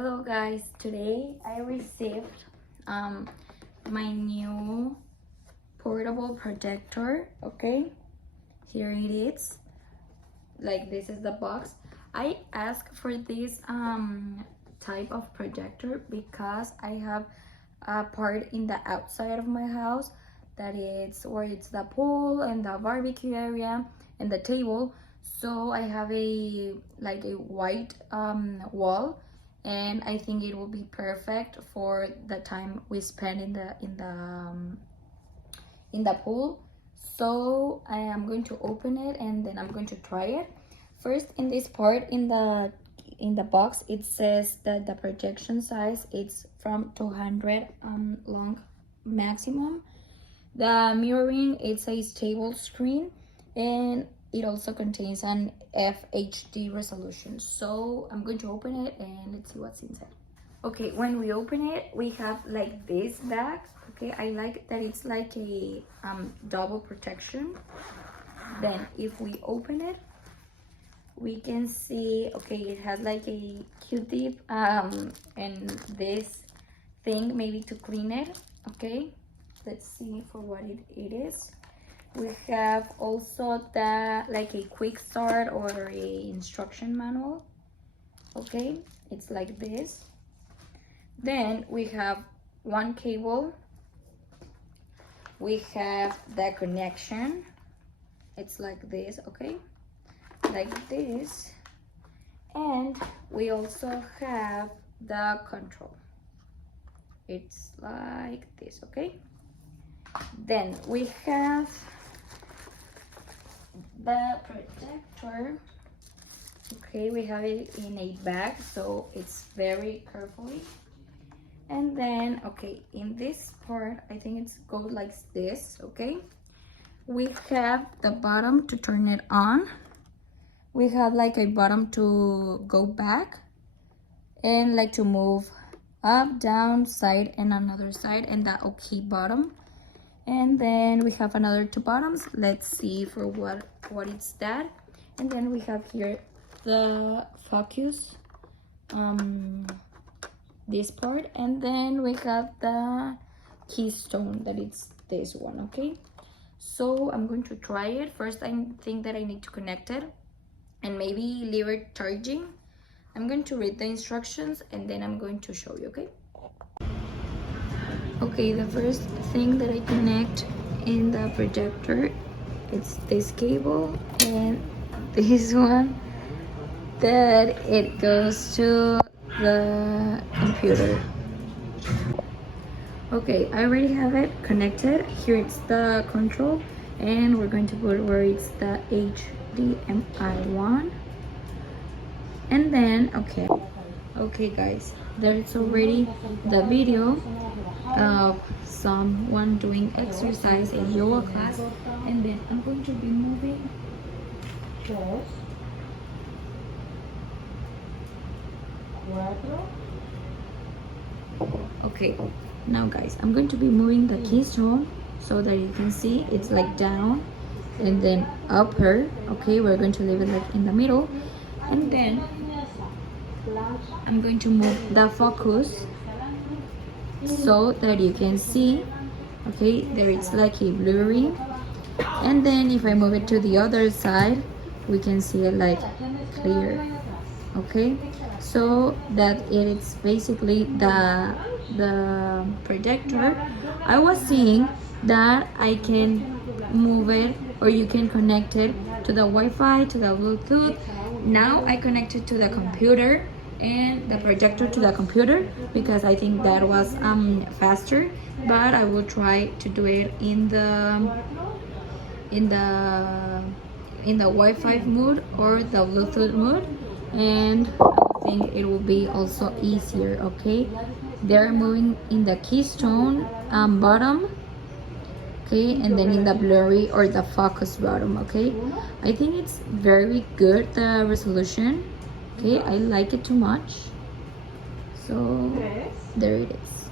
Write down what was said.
Hello guys, today I received my new portable projector. Okay, here it is. Like, this is the box. I asked for this type of projector because I have a part in the outside of my house that is where it's the pool and the barbecue area and the table. So I have a white wall, and I think it will be perfect for the time we spend in the pool. So I am going to open it and then I'm going to try it. First, in this part in the box, it says that the projection size is from 200 long maximum. The mirroring, it's a stable screen, and it also contains an FHD resolution. So I'm going to open it and let's see what's inside. Okay, when we open it, we have like this bag. Okay, I like that it's like a double protection. Then if we open it, we can see, okay, it has like a Q-tip and this thing maybe to clean it. Okay, let's see for what it is. We have also like a quick start or a instruction manual. Okay, it's like this. Then we have one cable. We have the connection. It's like this, okay, like this. And we also have the control. It's like this, okay. Then we have the projector. Okay, we have it in a bag, so it's very carefully. And then, okay, in this part, I think it goes like this, okay. We have the bottom to turn it on. We have like a bottom to go back, and like to move up, down, side, and another side, and that okay bottom. And then we have another two bottoms. Let's see for what it's that. And then we have here the focus, this part, and then we have the keystone, that it's this one. Okay, so I'm going to try it first. I think that I need to connect it and maybe leave it charging. I'm going to read the instructions and then I'm going to show you. Okay, the first thing that I connect in the projector, it's this cable and this one that it goes to the computer. Okay, I already have it connected. Here it's the control, and we're going to put where it's the HDMI one. And then, okay guys, there's already the video of someone doing exercise in yoga class, and then I'm going to be moving. Okay, now guys, I'm going to be moving the keystone so that you can see it's like down and then upper. Okay, we're going to leave it like in the middle, and then I'm going to move the focus so that you can see. Okay, there it's like a blurry, and then if I move it to the other side, we can see it like clear. Okay, so that it's basically the projector. I was seeing that I can move it, or you can connect it to the Wi-Fi, to the Bluetooth. Now I connected to the computer and the projector to the computer because I think that was faster, but I will try to do it in the Wi-Fi mode or the Bluetooth mode, and I think it will be also easier. Okay, they're moving in the keystone bottom, okay, and then in the blurry or the focus bottom. Okay, I think it's very good, the resolution. Okay, I like it too much, so there it is.